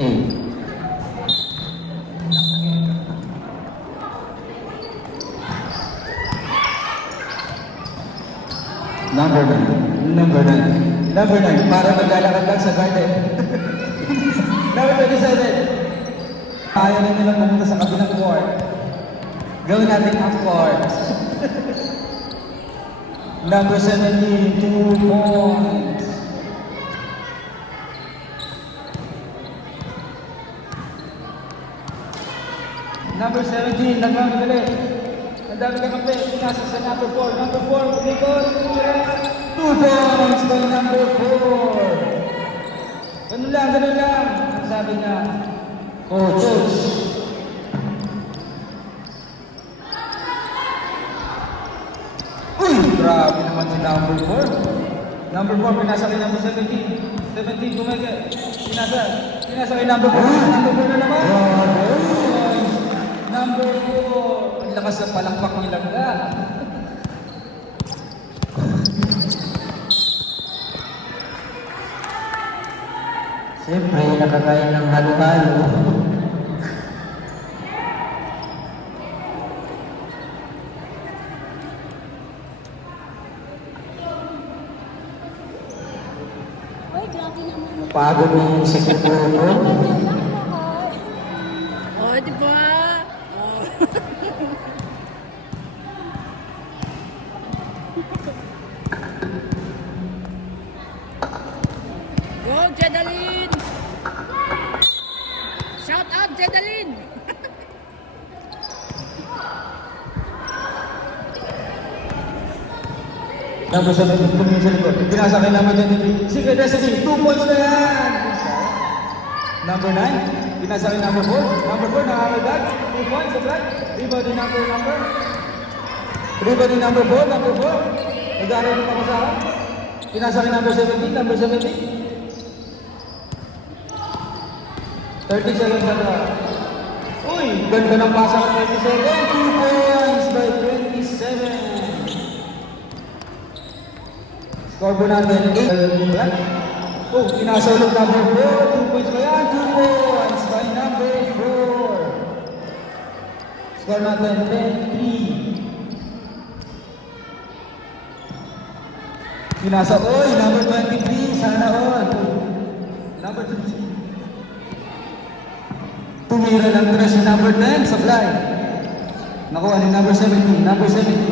Number 9. Number 9. Number 9. Para maglalakad lang sa garden. Number 27. Ayaw na nila pumunta sa kabilang court. Gawin natin ang court. Number 17. 2 points. Number 17. Nagmamadali. Ang dami ka kape. Pinasa sa number 4. Number 4. Bulikot. 2 points by number 4. Ganun lang, ganun lang. Ang sabi niya, Coach. Uy! Grabe naman si number 4. Number 4, pinasa kay number 17. 17, bumeke. Pinasa kay number 4. Number 4 na naman. Number 4. Ang lakas ng palakpak ni Langga. Siyempre, nakakain ng halo-halo. Uy, grabe naman. Pagod na yung sekretary ko. Oh, di ba? Oh. Go, Jedaline! Shout out, Jedaline! Number 17, tumingin sa likod. Pinasa kay number 23. Sige, Destiny, 2 points na yan! Number 9, pinasa kay number 4. Number 4, nakakagad. 2 points, agad. Rebound ni number. Rebound ni number 4, number 4. Nag-aaral ng pakasahan. Pinasa kay number 17, number 17. 30 seconds na ba? Uy, ganda ng pasa ng 30 seconds. 2 points by 27. Scoreboard natin, 8. Oh, pinasa ulit number 4. 2 points ba yan? 2 points by number 4. Score natin, 10-3. Pinasa, oy, number 23. Sana all. Number 23. Tumira ng 3 si number 10. Supply. Nakuha ni number 17. Number 17.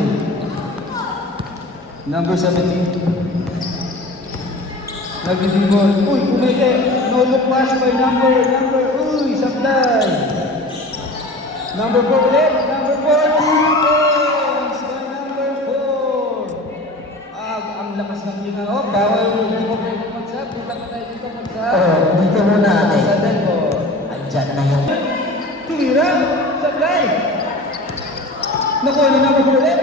Number 17. Nag-dribble. Uy, kumite. No look pass by number. Uy, supply. Number 4 ulit. Number 4. 2 points by number 4. Ang lakas ng yun. Oh, bawal. Hindi mo pwede mag-sub. Punta ka tayo dito mag-sub. Dito muna ate. Sa tempo. Andyan na yung... Tumira. Supply. Nakuha ni number 4 ulit.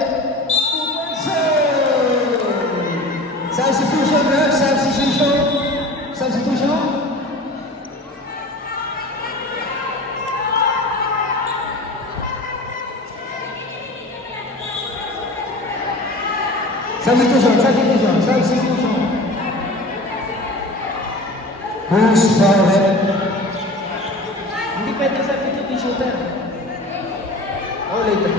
Substitution, ref. Substitution. Who's foul? Hindi pwede substitute yung shooter. Oh, later.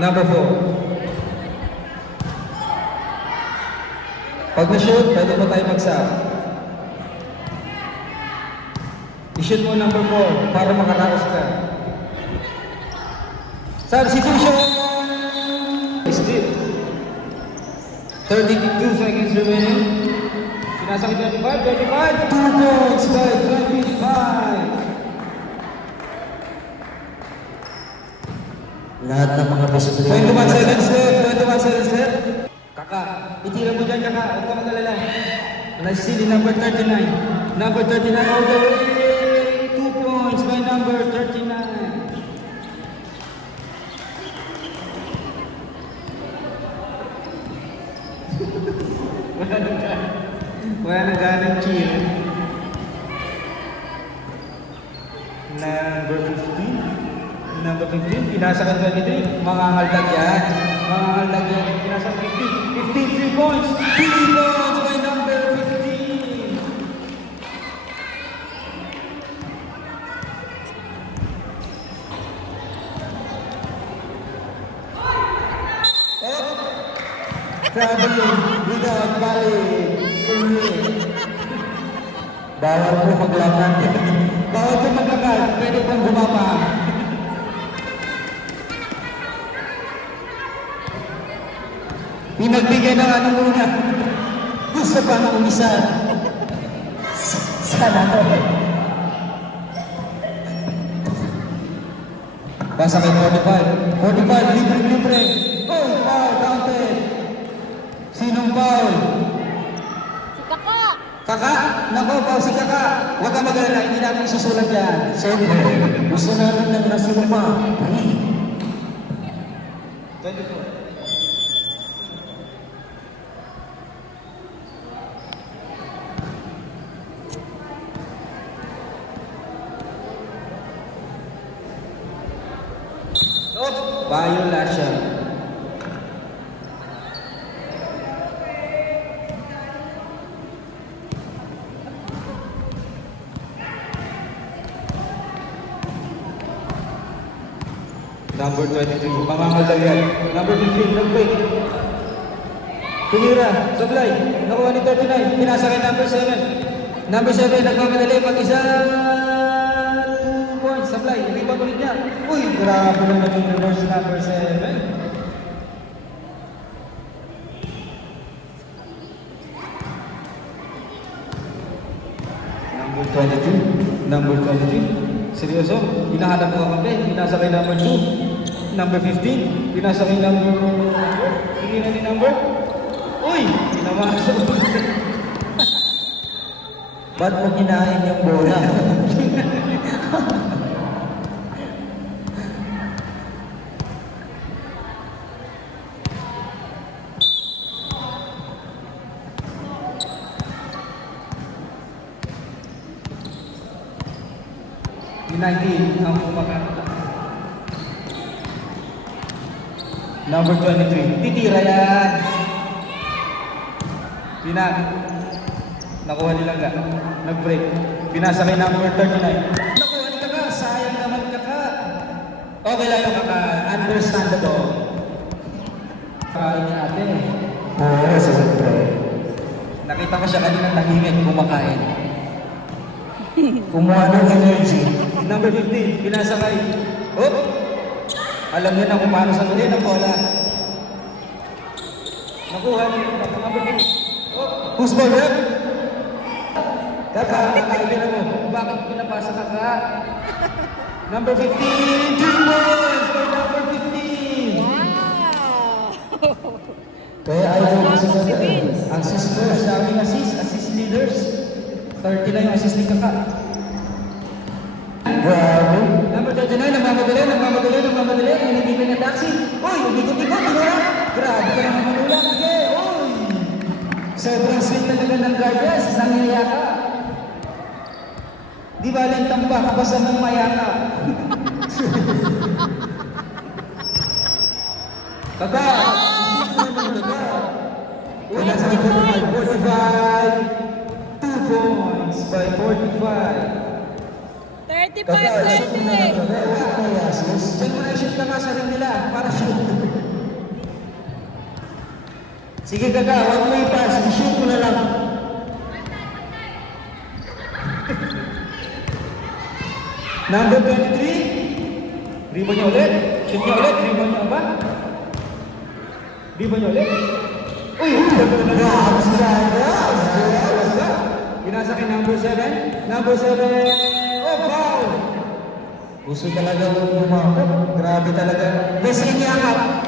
Number 4. Pag na-shoot, pwede mo tayo mag-sub. I-shoot mo number 4 para makaraos ka. Substitution! Still. 32 seconds remaining. Pinasa kay 25. 2 points by 25. Lahat ng mga best 21 seconds left. Kaka, itira mo dyan, Kaka. Huwag ka mag-alala. Nasili number 39. Number 39 all the way. 2 points by number 39. Wala na ganang cheer. Number 15. Number 15, pinasa kay 23. Mangangaldag yan. Mangangaldag yan. Pinasa kay 15. 15, 3 points. 3 points by number 15. Traveling without valid permit. Bawal po maglakad. Bawal po maglakad. Pwede pong gumapa. Pinagbigyan ng ano muna. Gusto pa ng umisa. Sana to. Basa kay 45. 45, libre. Oh, foul, counted. Sinong foul? Si Kaka. Kaka? Nako, foul si Kaka. Huwag ka mag-alala, hindi namin isusulat yan. Siyempre, gusto namin ng nasinuma. 24. Stop. Violation. Number 23, mangangaldag yan. Number 15, nag-break. Tumira, sablay. Nakuha ni 39, pinasa kay number 7. Number 7, nagmamadali, pag-isa 2 points, sablay. Rebound ulit niya. Uy, grabe na naging reverse number 7. Number 23. Seryoso? Hinahanap mo ang kape. Pinasa kay number 2. Number 15. Pinasa kay number... Hindi na ni number? Uy! Pinamasok. Ba't mo kinain yung bola? United ang pumakata. Number 23. Titira yan. Nakuha nila ka. Nag-break. Pinasa kay number 39. Nakuha ni Kaka. Sayang naman Kaka. Okay lang yung Kaka. Understandable. Kain niya ate. Oo, siyempre. Nakita ko siya kanina tahimik kumakain. Kumuha ng energy. Number 15, pinasa kay... Oh! Alam niya na kung paano sa muli ng bola. Nakuha niya. Number 2. Oh! Who's ball rep? Kaka, kakaibin mo. Bakit pinapasa Kaka? Number 15, 2 points for number 15. Wow. Kaya ayaw ko si Kaka. Ang sisters, daming assist leaders. 30 lang yung assist ni Kaka. Grabe. Number 39, nagmamadali. Hindi pa na taxi. Uy, umikot-ikot, tinura. Grabe ka naman manula. Sige, uy. Sobrang sweet talaga ng guardians. Nangyayaka. Di ba lang tambak, basta mong mayaka. Kaka! Uy, nasa 45. 2 points by 45. 35, Kaka, isa ko na 30. lang. Kaya kaya, sis. Diyan mo na shoot ka nga sa rin nila, para shoot. Sige Kaka, huwag mo i-pass, i-shoot mo na lang. Number 23. Rebound niya ulit. Shoot niya ulit. Rebound niya ba? Rebound niya ulit. Uy! Grabe sila. Pinasa kay number 7. Number 7. Oh, foul! Gusto talaga mo bumakot. Grabe talaga. Best in yakap.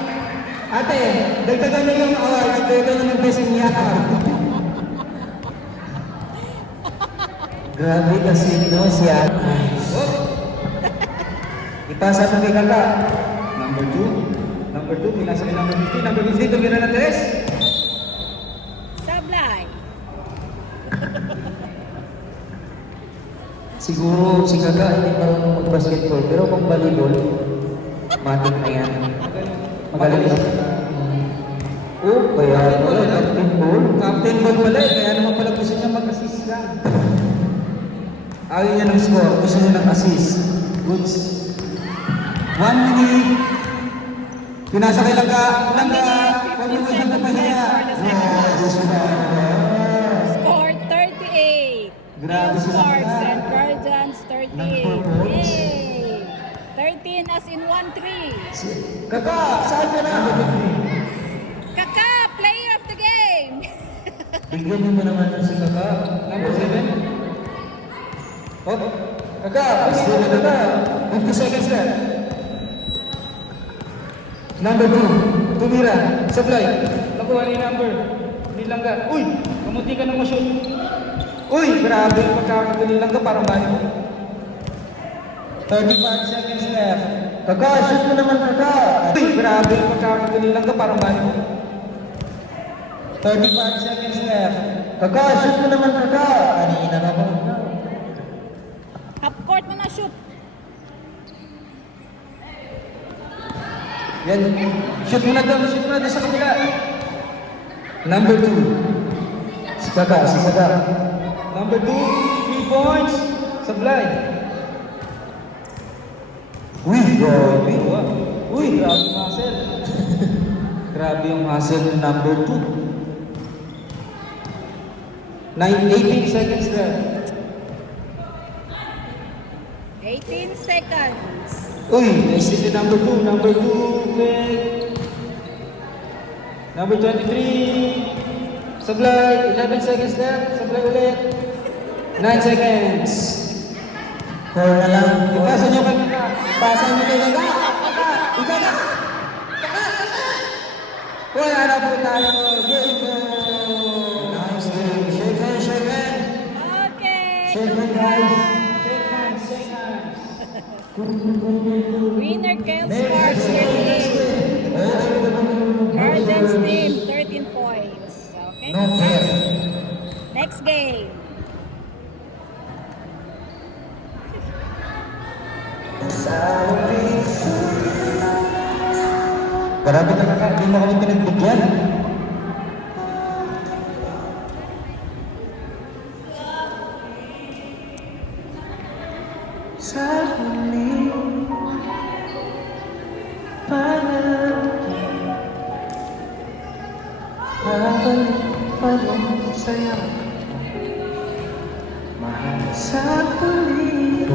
Ate, dagdagan na yung award. Dagdagan na ng best in yakap. Grabe kasi no siya. Oh! Ipasa mo kay Kaka. Number 2. Number 2, pinasa kay number 15. Number 15, tumira na 3. Sablay. Siguro si Kaka hindi marunong mag-basketball, pero kung volleyball, Matik na yan. Magaling siya. Oh, kaya pala, captain ball. Captain ball pala eh, kaya naman pala gusto niya mag-assist lang. Ayaw niya ng score, gusto niya ng assist. Goods. 1 minute. Pinasakay lang ka. Lang ka. Huwag mo siyang kapahiya. Gusto na. Score 38. Grabe Team sila. Sparks and Guardians 38. Nag-performs. Yay! 13 as in 1-3. Kaka, saan ka na? Kaka, player of the game! Bigyan niyo mo naman si Kaka. Number 7. Oh, Kaka, gusto na Kaka. 50 seconds left. Number 2. Tumira. Supply. Nakuha ni number. Hindi lang ka. Uy! Kamuti ka na ma-shoot. Uy! Grabe yung pagkakagulin lang ka. Parang bali mo. 35 seconds left. Kaka, shoot mo naman Kaka. Uy! Grabe yung pagkakagulin lang ka. Parang bali mo. 35 seconds left. Kaka, shoot mo naman Kaka. Kanina na ba? Half court mo na shoot. Yan. Shoot mo na doon. Shoot mo na doon sa kabila. Number 2. Si Kaka, si Kaka. Number 2. 3 points. Supply. Uy, grabe. Uy, grabe yung muscle. Grabe yung muscle ng number 2. 18 seconds left. 18 seconds. Uy, naisip ni number 2. Number 2, Greg. Number 23. Supply. 11 seconds left. Supply ulit. 9 seconds. 4 na lang. Ipasa nyo kay Kaka. Pasa mo kay Kaka. Ikaw na. Uy, hanap po tayo. Game go. Nice game. Shake hand, shake hand. Okay. Shake hand, guys. Shake hands, shake hands. Winner Kel Sparks 38. Guardians team 13 points. Okay. No fair. Next game. Grabe ka Kaka, hindi mo kami pinagbigyan. Sa huli, babalik pa rin sa'yo. Mahal sa huli.